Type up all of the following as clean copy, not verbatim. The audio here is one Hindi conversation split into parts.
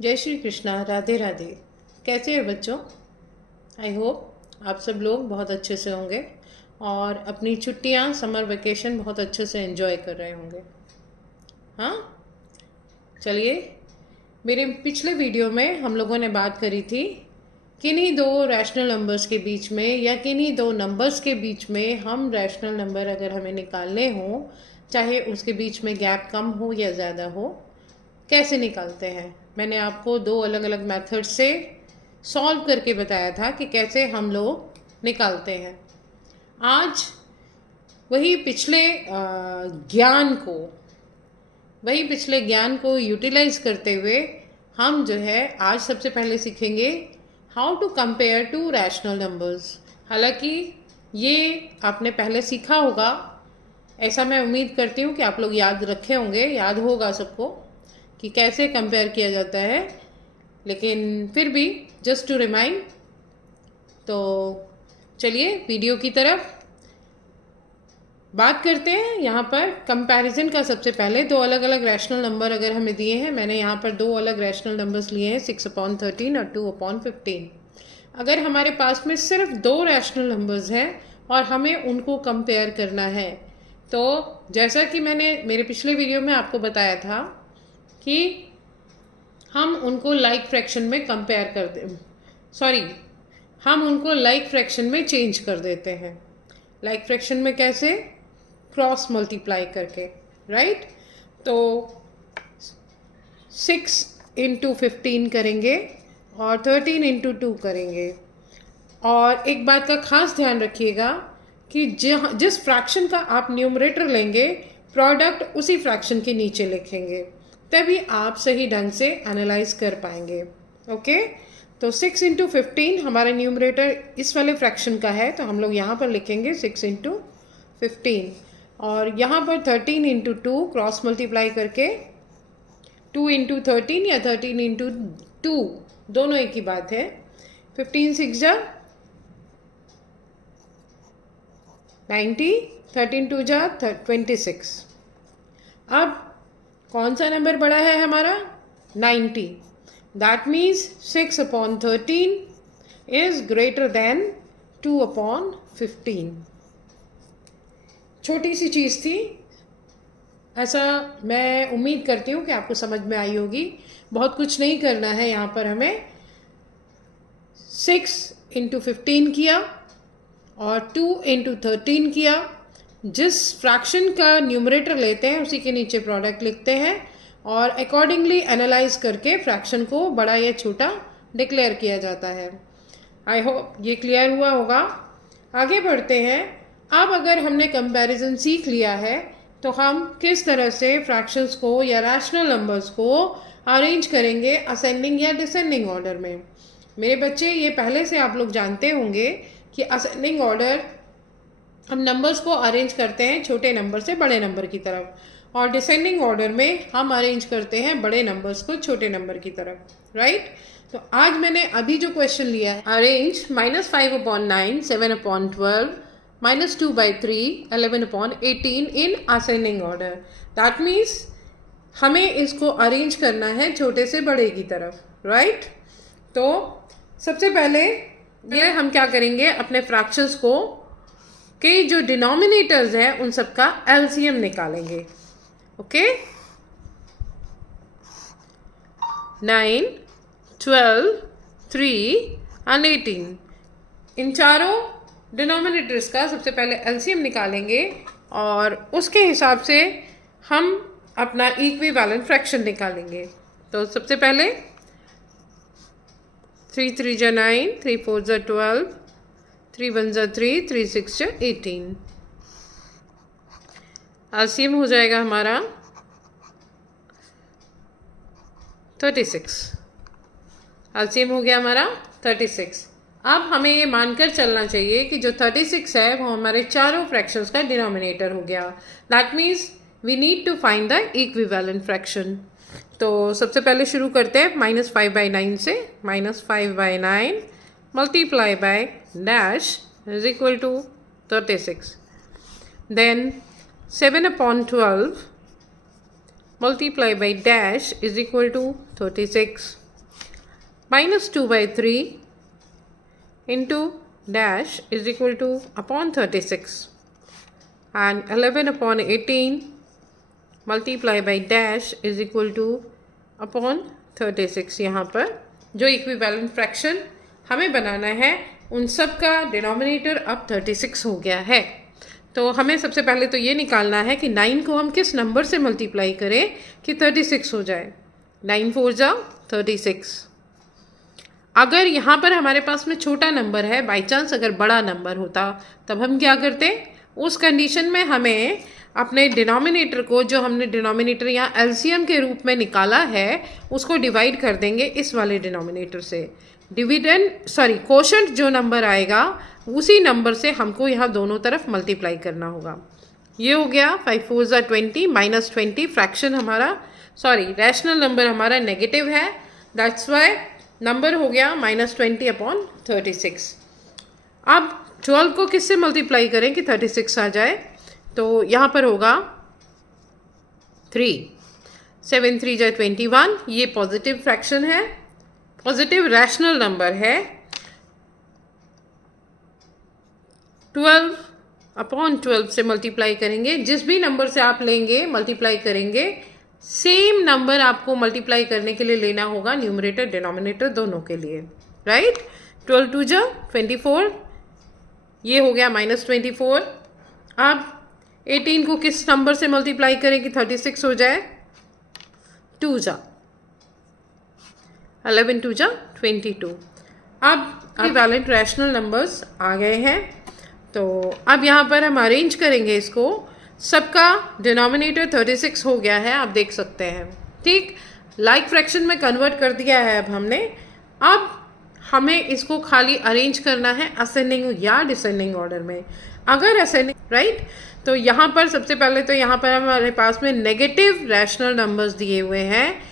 जय श्री कृष्णा, राधे राधे। कैसे हैं बच्चों? आई होप आप सब लोग बहुत अच्छे से होंगे और अपनी छुट्टियां, समर वेकेशन बहुत अच्छे से एंजॉय कर रहे होंगे। हाँ, चलिए, मेरे पिछले वीडियो में हम लोगों ने बात करी थी किन्हीं दो रैशनल नंबर्स के बीच में या किन्हीं दो नंबर्स के बीच में हम रैशनल नंबर अगर हमें निकालने हो, चाहे उसके बीच में गैप कम हो या ज़्यादा हो, कैसे निकालते हैं। मैंने आपको दो अलग अलग मेथड से सॉल्व करके बताया था कि कैसे हम लोग निकालते हैं। आज वही पिछले ज्ञान को वही पिछले ज्ञान को यूटिलाइज करते हुए हम जो है आज सबसे पहले सीखेंगे how to compare two rational numbers. हालांकि ये आपने पहले सीखा होगा, ऐसा मैं उम्मीद करती हूँ कि आप लोग याद रखे होंगे, याद होगा सबको कि कैसे कंपेयर किया जाता है, लेकिन फिर भी जस्ट टू रिमाइंड। तो चलिए वीडियो की तरफ बात करते हैं। यहाँ पर कंपैरिजन का सबसे पहले दो अलग अलग रैशनल नंबर अगर हमें दिए हैं, मैंने यहाँ पर दो अलग रैशनल नंबर्स लिए हैं 6/13 और 2/15। अगर हमारे पास में सिर्फ दो रैशनल नंबर्स हैं और हमें उनको कंपेयर करना है, तो जैसा कि मैंने मेरे पिछले वीडियो में आपको बताया था कि हम उनको लाइक फ्रैक्शन में कंपेयर कर दे हम उनको लाइक फ्रैक्शन में चेंज कर देते हैं। लाइक फ्रैक्शन में कैसे? क्रॉस मल्टीप्लाई करके, राइट। तो 6/15 करेंगे और 13/2 करेंगे। और एक बात का खास ध्यान रखिएगा कि जिस फ्रैक्शन का आप न्यूमरेटर लेंगे, प्रोडक्ट उसी फ्रैक्शन के नीचे लिखेंगे, तभी आप सही ढंग से एनालाइज कर पाएंगे। ओके, तो 6/15 हमारा न्यूमरेटर इस वाले फ्रैक्शन का है, तो हम लोग यहाँ पर लिखेंगे 6/15 और यहाँ पर 13/2 क्रॉस मल्टीप्लाई करके 2/13 या 13/2 दोनों एक ही बात है। 15 6 जा 90, 13 2 जा 26। अब कौन सा नंबर बड़ा है हमारा? 90। That means 6/13 is greater than 2/15। छोटी सी चीज़ थी, ऐसा मैं उम्मीद करती हूँ कि आपको समझ में आई होगी। बहुत कुछ नहीं करना है, यहाँ पर हमें 6/15 किया और 2/13 किया। जिस फ्रैक्शन का न्यूमरेटर लेते हैं उसी के नीचे प्रोडक्ट लिखते हैं और अकॉर्डिंगली एनालाइज करके फ्रैक्शन को बड़ा या छोटा डिक्लेयर किया जाता है। आई होप ये क्लियर हुआ होगा। आगे बढ़ते हैं। अब अगर हमने कंपैरिजन सीख लिया है तो हम किस तरह से फ्रैक्शंस को या रैशनल नंबर्स को अरेंज करेंगे असेंडिंग या डिसेंडिंग ऑर्डर में। मेरे बच्चे, ये पहले से आप लोग जानते होंगे कि असेंडिंग ऑर्डर हम नंबर्स को अरेंज करते हैं छोटे नंबर से बड़े नंबर की तरफ, और डिसेंडिंग ऑर्डर में हम अरेंज करते हैं बड़े नंबर्स को छोटे नंबर की तरफ, राइट। तो आज मैंने अभी जो क्वेश्चन लिया है, arrange -5/9, 7/12, -2/3, 11/18 in ascending order. That means हमें इसको अरेंज करना है छोटे से बड़े की तरफ, राइट। तो सबसे पहले ये हम क्या करेंगे, अपने फ्रैक्शंस को के जो डिनोमिनेटर्स हैं उन सब का एलसीएम निकालेंगे। ओके, 9, 12, 3 और 18, इन चारों डिनोमिनेटर्स का सबसे पहले एलसीएम निकालेंगे और उसके हिसाब से हम अपना इक्विवेलेंट फ्रैक्शन निकालेंगे। तो सबसे पहले 3 3 जा 9, 3 4 जा 12, 3 1 जा 3, 3 6 जा 18। एलसीएम हो जाएगा हमारा 36। एलसीएम हो गया हमारा 36। अब हमें ये मानकर चलना चाहिए कि जो 36 है वो हमारे चारों फ्रैक्शंस का डिनोमिनेटर हो गया। That means we need to find the equivalent fraction. तो सबसे पहले शुरू करते हैं -5/9 से। -5/9 multiply by dash is equal to 36। Then 7/12 multiply by dash is equal to 36. -2/3 into dash is equal to upon 36 and 11/18 multiply by dash is equal to upon 36। यहाँ पर जो इक्विवेलेंट फ्रैक्शन हमें बनाना है उन सब का डिनोमिनेटर अब 36 हो गया है। तो हमें सबसे पहले तो ये निकालना है कि 9 को हम किस नंबर से मल्टीप्लाई करें कि 36 हो जाए। 9 4 जा 36। अगर यहाँ पर हमारे पास में छोटा नंबर है, बाई चांस अगर बड़ा नंबर होता तब हम क्या करते? उस कंडीशन में हमें अपने डिनोमिनेटर को, जो हमने डिनोमिनेटर यहाँ एलसीएम के रूप में निकाला है, उसको डिवाइड कर देंगे इस वाले डिनोमिनेटर से। कोशेंट जो नंबर आएगा उसी नंबर से हमको यहाँ दोनों तरफ मल्टीप्लाई करना होगा। ये हो गया 5 4 जा 20 -20 फ्रैक्शन हमारा, रैशनल नंबर हमारा नेगेटिव है, दैट्स वाई नंबर हो गया -20/36। अब 12 को किससे मल्टीप्लाई करें कि 36 आ जाए? तो यहाँ पर होगा 3 7 3 जा 21। ये पॉजिटिव फ्रैक्शन है, पॉजिटिव रैशनल नंबर है। 12/12 से मल्टीप्लाई करेंगे, जिस भी नंबर से आप लेंगे मल्टीप्लाई करेंगे, सेम नंबर आपको मल्टीप्लाई करने के लिए लेना होगा, न्यूमरेटर डिनोमिनेटर दोनों के लिए, राइट। 12 2 जा 24, ये हो गया -24। अब 18 को किस नंबर से मल्टीप्लाई करें कि 36 हो जाए? 2 जा 11 2 जा 22। अब इक्विवेलेंट रैशनल नंबर्स आ गए हैं, तो अब यहाँ पर हम अरेंज करेंगे इसको। सबका डिनोमिनेटर 36 हो गया है, आप देख सकते हैं, ठीक। लाइक फ्रैक्शन में कन्वर्ट कर दिया है अब हमने। अब हमें इसको खाली अरेंज करना है असेंडिंग या डिसेंडिंग ऑर्डर में। अगर असेंडिंग, राइट, तो यहाँ पर सबसे पहले तो यहाँ पर हमारे पास में नेगेटिव रैशनल नंबर्स दिए हुए हैं,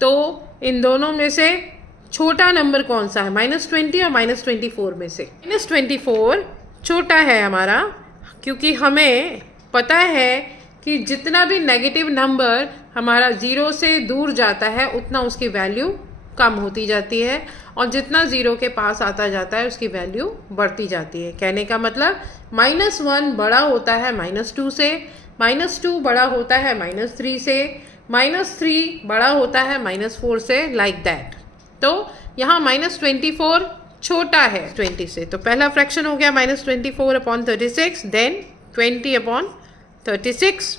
तो इन दोनों में से छोटा नंबर कौन सा है? -20 और -24 में से -24 छोटा है हमारा, क्योंकि हमें पता है कि जितना भी नेगेटिव नंबर हमारा 0 से दूर जाता है उतना उसकी वैल्यू कम होती जाती है, और जितना 0 के पास आता जाता है उसकी वैल्यू बढ़ती जाती है। कहने का मतलब -1 बड़ा होता है -2 से, -2 बड़ा होता है -3 से, -3 बड़ा होता है -4 से, लाइक दैट। तो यहाँ -24 छोटा है 20 से, तो पहला फ्रैक्शन हो गया -24/36, देन 20/36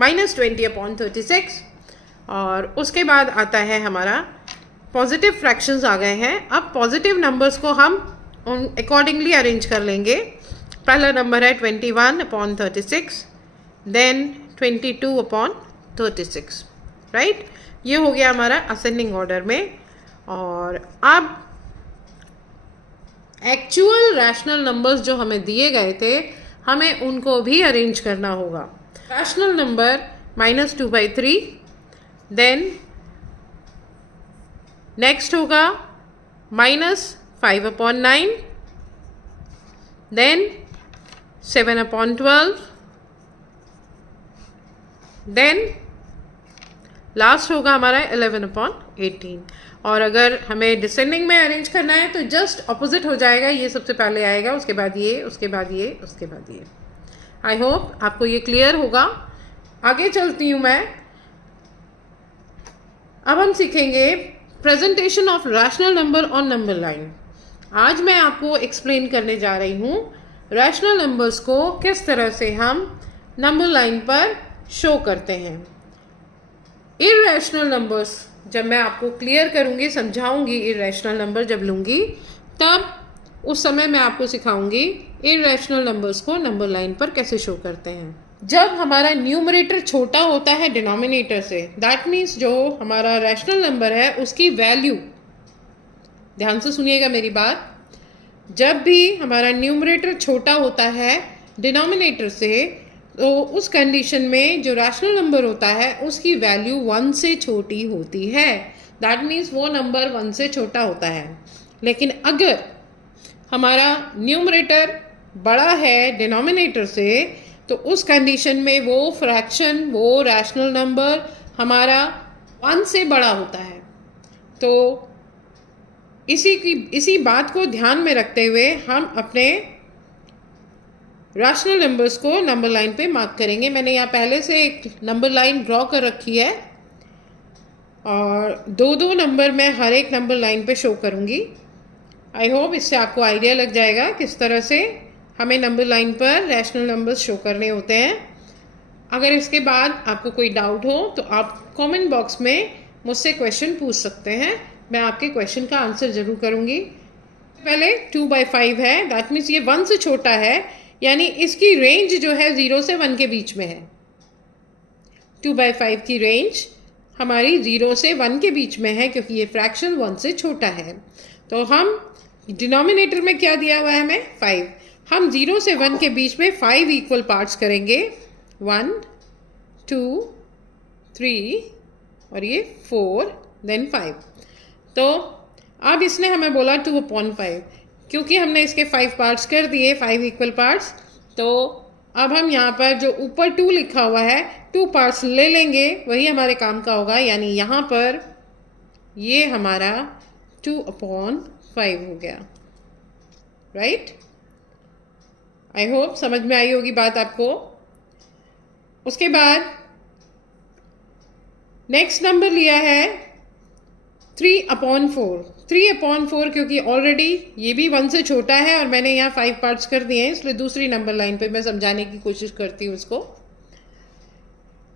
-20/36, और उसके बाद आता है हमारा पॉजिटिव फ्रैक्शंस आ गए हैं। अब पॉजिटिव नंबर्स को हम अकॉर्डिंगली अरेंज कर लेंगे। पहला नंबर है 21/36, देन 22/36, राइट। ये हो गया हमारा असेंडिंग ऑर्डर में। और अब एक्चुअल रैशनल नंबर्स जो हमें दिए गए थे, हमें उनको भी अरेंज करना होगा। रैशनल नंबर -2/3, देन नेक्स्ट होगा -5/9, देन 7/12, देन लास्ट होगा हमारा 11/18। और अगर हमें डिसेंडिंग में अरेंज करना है तो जस्ट ऑपोजिट हो जाएगा, ये सबसे पहले आएगा, उसके बाद ये, उसके बाद ये, उसके बाद ये। आई होप आपको ये क्लियर होगा। आगे चलती हूँ मैं। अब हम सीखेंगे presentation of rational number on number line. आज मैं आपको एक्सप्लेन करने जा रही हूँ रैशनल नंबर्स को किस तरह से हम नंबर लाइन पर शो करते हैं। इररेशनल नंबर्स जब मैं आपको क्लियर करूँगी, समझाऊंगी, इररेशनल नंबर जब लूँगी तब उस समय मैं आपको सिखाऊंगी इररेशनल नंबर्स को नंबर लाइन पर कैसे शो करते हैं। जब हमारा न्यूमरेटर छोटा होता है डिनोमिनेटर से, दैट मीन्स जो हमारा रैशनल नंबर है उसकी वैल्यू, ध्यान से सुनिएगा मेरी बात, जब भी हमारा न्यूमरेटर छोटा होता है डिनोमिनेटर से, तो उस कंडीशन में जो रैशनल नंबर होता है उसकी वैल्यू 1 से छोटी होती है। दैट मीन्स वो नंबर 1 से छोटा होता है। लेकिन अगर हमारा न्यूमरेटर बड़ा है डिनोमिनेटर से, तो उस कंडीशन में वो फ्रैक्शन, वो रैशनल नंबर हमारा 1 से बड़ा होता है। तो इसी बात को ध्यान में रखते हुए हम अपने रैशनल नंबर्स को नंबर लाइन पे मार्क करेंगे। मैंने यहाँ पहले से एक नंबर लाइन ड्रॉ कर रखी है और दो दो नंबर मैं हर एक नंबर लाइन पे शो करूँगी। आई होप इससे आपको आइडिया लग जाएगा किस तरह से हमें नंबर लाइन पर रैशनल नंबर्स शो करने होते हैं। अगर इसके बाद आपको कोई डाउट हो तो आप कमेंट बॉक्स में मुझसे क्वेश्चन पूछ सकते हैं, मैं आपके क्वेश्चन का आंसर ज़रूर करूँगी। पहले 2/5 है, दैट मीन्स ये 1 से छोटा है, यानी इसकी रेंज जो है 0 से 1 के बीच में है। 2/5 की रेंज हमारी 0 से 1 के बीच में है क्योंकि ये फ्रैक्शन 1 से छोटा है। तो हम डिनोमिनेटर में क्या दिया हुआ है हमें 5, हम 0 से 1 के बीच में 5 इक्वल पार्ट्स करेंगे, 1 2 3 और ये 4 देन 5। तो अब इसने हमें बोला 2/5, क्योंकि हमने इसके 5 पार्ट्स कर दिए, 5 इक्वल पार्ट्स, तो अब हम यहाँ पर जो ऊपर 2 लिखा हुआ है 2 पार्ट्स ले लेंगे, वही हमारे काम का होगा। यानी यहाँ पर ये हमारा 2/5 हो गया, राइट। आई होप समझ में आई होगी बात आपको। उसके बाद नेक्स्ट नंबर लिया है 3/4। 3/4 क्योंकि ऑलरेडी ये भी 1 से छोटा है और मैंने यहाँ 5 पार्ट्स कर दिए हैं, इसलिए दूसरी नंबर लाइन पे मैं समझाने की कोशिश करती हूँ इसको।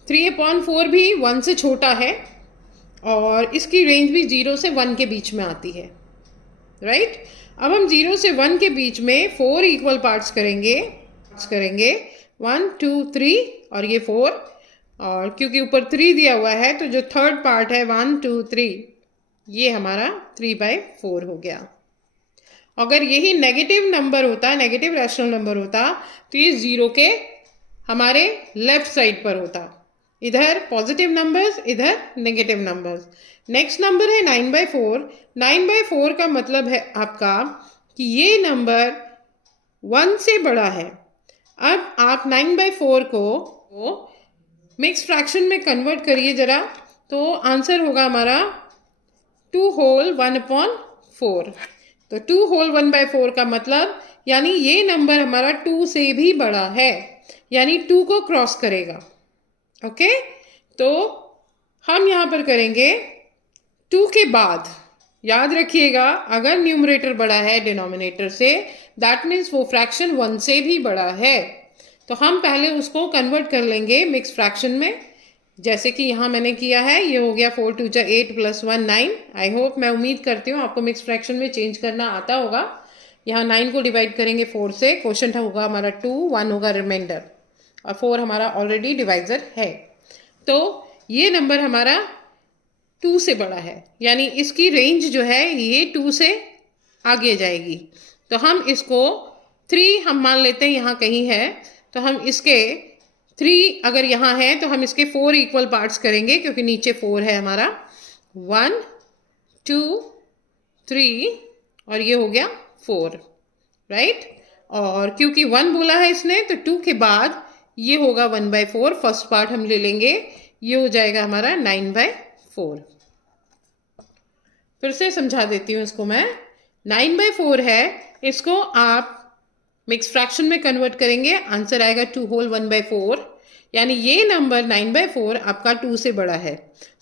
3/4 भी 1 से छोटा है और इसकी रेंज भी 0 से 1 के बीच में आती है, राइट। अब हम 0 से 1 के बीच में 4 इक्वल पार्ट्स करेंगे 1 2 3 और ये 4, और क्योंकि ऊपर 3 दिया हुआ है तो जो थर्ड पार्ट है 1 2 3 ये हमारा 3/4 हो गया। अगर यही नेगेटिव नंबर होता, नेगेटिव रैशनल नंबर होता, तो ये 0 के हमारे लेफ्ट साइड पर होता, इधर पॉजिटिव नंबर्स इधर नेगेटिव नंबर्स। नेक्स्ट नंबर है 9/4। 9/4 का मतलब है आपका कि ये नंबर 1 से बड़ा है। अब आप 9/4 को मिक्स फ्रैक्शन में कन्वर्ट करिए जरा, तो आंसर होगा हमारा 2 होल 1/4। तो 2 होल 1/4 का मतलब यानी ये नंबर हमारा 2 से भी बड़ा है, यानी 2 को क्रॉस करेगा। ओके, तो हम यहाँ पर करेंगे 2 के बाद, याद रखिएगा अगर न्यूमरेटर बड़ा है डिनोमिनेटर से, दैट मीन्स वो फ्रैक्शन 1 से भी बड़ा है। तो हम पहले उसको कन्वर्ट कर लेंगे मिक्स फ्रैक्शन में, जैसे कि यहाँ मैंने किया है। ये हो गया 4 2 8 + 1 9। आई होप, मैं उम्मीद करती हूँ आपको मिक्स फ्रैक्शन में चेंज करना आता होगा। यहाँ 9 को डिवाइड करेंगे 4 से, क्वोशंट होगा हमारा 2, 1 होगा रिमाइंडर, और 4 हमारा ऑलरेडी डिवाइजर है। तो ये नंबर हमारा 2 से बड़ा है, यानी इसकी रेंज जो है ये 2 से आगे जाएगी। तो हम इसको 3 हम मान लेते हैं यहाँ कहीं है, तो हम इसके 3 अगर यहाँ है तो हम इसके 4 इक्वल पार्ट्स करेंगे, क्योंकि नीचे 4 है हमारा। 1 2 3 और ये हो गया 4, राइट। और क्योंकि 1 बोला है इसने, तो 2 के बाद ये होगा 1/4, फर्स्ट पार्ट हम ले लेंगे, ये हो जाएगा हमारा 9/4। फिर से समझा देती हूँ इसको मैं। 9/4 है, इसको आप मिक्स फ्रैक्शन में कन्वर्ट करेंगे, आंसर आएगा 2 होल 1/4। यानी ये नंबर 9/4 आपका 2 से बड़ा है,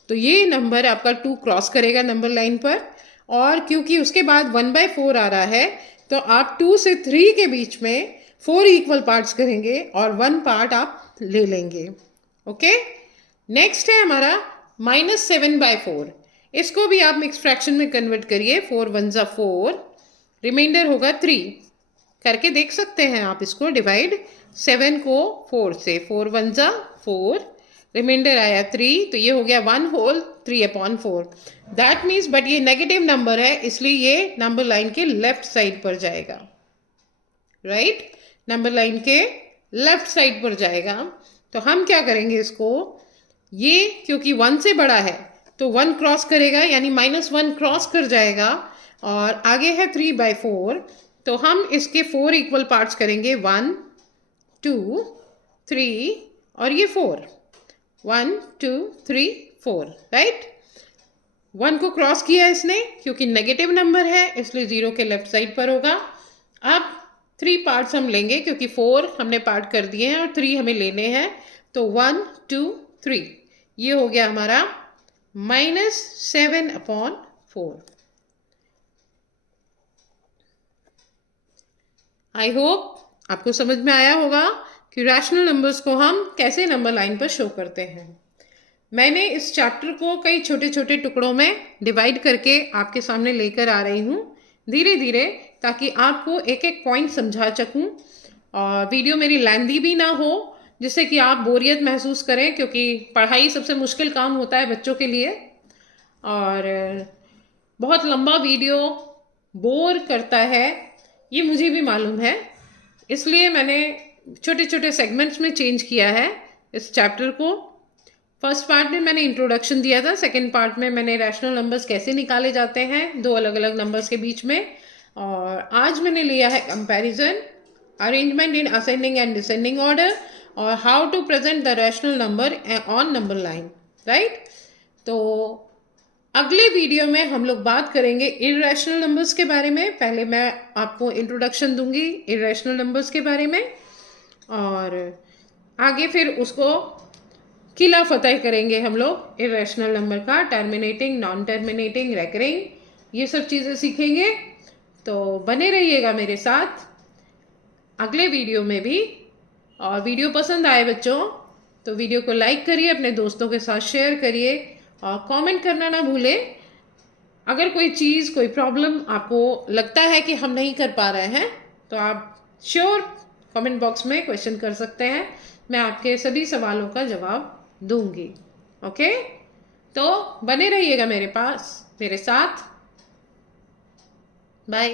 तो ये नंबर आपका 2 क्रॉस करेगा नंबर लाइन पर। और क्योंकि उसके बाद 1/4 आ रहा है, तो आप 2 से 3 के बीच में 4 इक्वल पार्ट्स करेंगे और 1 पार्ट आप ले लेंगे। ओके, नेक्स्ट है हमारा -7/4। इसको भी आप मिक्स फ्रैक्शन में कन्वर्ट करिए। 4 1 ज़ा 4, रिमाइंडर होगा 3, करके देख सकते हैं आप इसको डिवाइड। 7 को 4 से, 4 1 ज़ा 4, रिमाइंडर आया 3, तो ये हो गया 1 होल 3/4। दैट मीन्स, बट ये नेगेटिव नंबर है, इसलिए ये नंबर लाइन के लेफ्ट साइड पर जाएगा, राइट। नंबर लाइन के लेफ्ट साइड पर जाएगा। तो हम क्या करेंगे इसको, ये क्योंकि 1 से बड़ा है तो 1 क्रॉस करेगा, यानी -1 क्रॉस कर जाएगा, और आगे है 3/4, तो हम इसके 4 इक्वल पार्ट्स करेंगे, 1 2 3 और ये 4, 1 2 3 4, राइट। 1 को क्रॉस किया इसने, क्योंकि नेगेटिव नंबर है इसलिए 0 के लेफ्ट साइड पर होगा। अब 3 पार्ट्स हम लेंगे, क्योंकि 4 हमने पार्ट कर दिए हैं और 3 हमें लेने हैं। तो 1 2 3, ये हो गया हमारा -7/4। आई होप आपको समझ में आया होगा कि रैशनल नंबर्स को हम कैसे नंबर लाइन पर शो करते हैं। मैंने इस चैप्टर को कई छोटे छोटे टुकड़ों में डिवाइड करके आपके सामने लेकर आ रही हूँ धीरे धीरे, ताकि आपको एक एक पॉइंट समझा सकूँ और वीडियो मेरी लेंथी भी ना हो, जिससे कि आप बोरियत महसूस करें, क्योंकि पढ़ाई सबसे मुश्किल काम होता है बच्चों के लिए। और बहुत लंबा वीडियो बोर करता है, ये मुझे भी मालूम है, इसलिए मैंने छोटे छोटे सेगमेंट्स में चेंज किया है इस चैप्टर को। फर्स्ट पार्ट में मैंने इंट्रोडक्शन दिया था, सेकंड पार्ट में मैंने रैशनल नंबर्स कैसे निकाले जाते हैं दो अलग अलग नंबर्स के बीच में, और आज मैंने लिया है comparison, arrangement in ascending and descending order, और how to present the rational number on number line, right. तो अगले वीडियो में हम लोग बात करेंगे इर्रेशनल नंबर्स के बारे में। पहले मैं आपको इंट्रोडक्शन दूंगी इर्रेशनल नंबर्स के बारे में, और आगे फिर उसको किला फतेह करेंगे हम लोग इर्रेशनल नंबर का, टर्मिनेटिंग, नॉन टर्मिनेटिंग, रेकरिंग, ये सब चीज़ें सीखेंगे। तो बने रहिएगा मेरे साथ अगले वीडियो में भी। और वीडियो पसंद आए बच्चों तो वीडियो को लाइक करिए, अपने दोस्तों के साथ शेयर करिए, और कमेंट करना ना भूलें। अगर कोई चीज़, कोई प्रॉब्लम आपको लगता है कि हम नहीं कर पा रहे हैं, तो आप श्योर कमेंट बॉक्स में क्वेश्चन कर सकते हैं, मैं आपके सभी सवालों का जवाब दूंगी। ओके, तो बने रहिएगा मेरे साथ। बाय।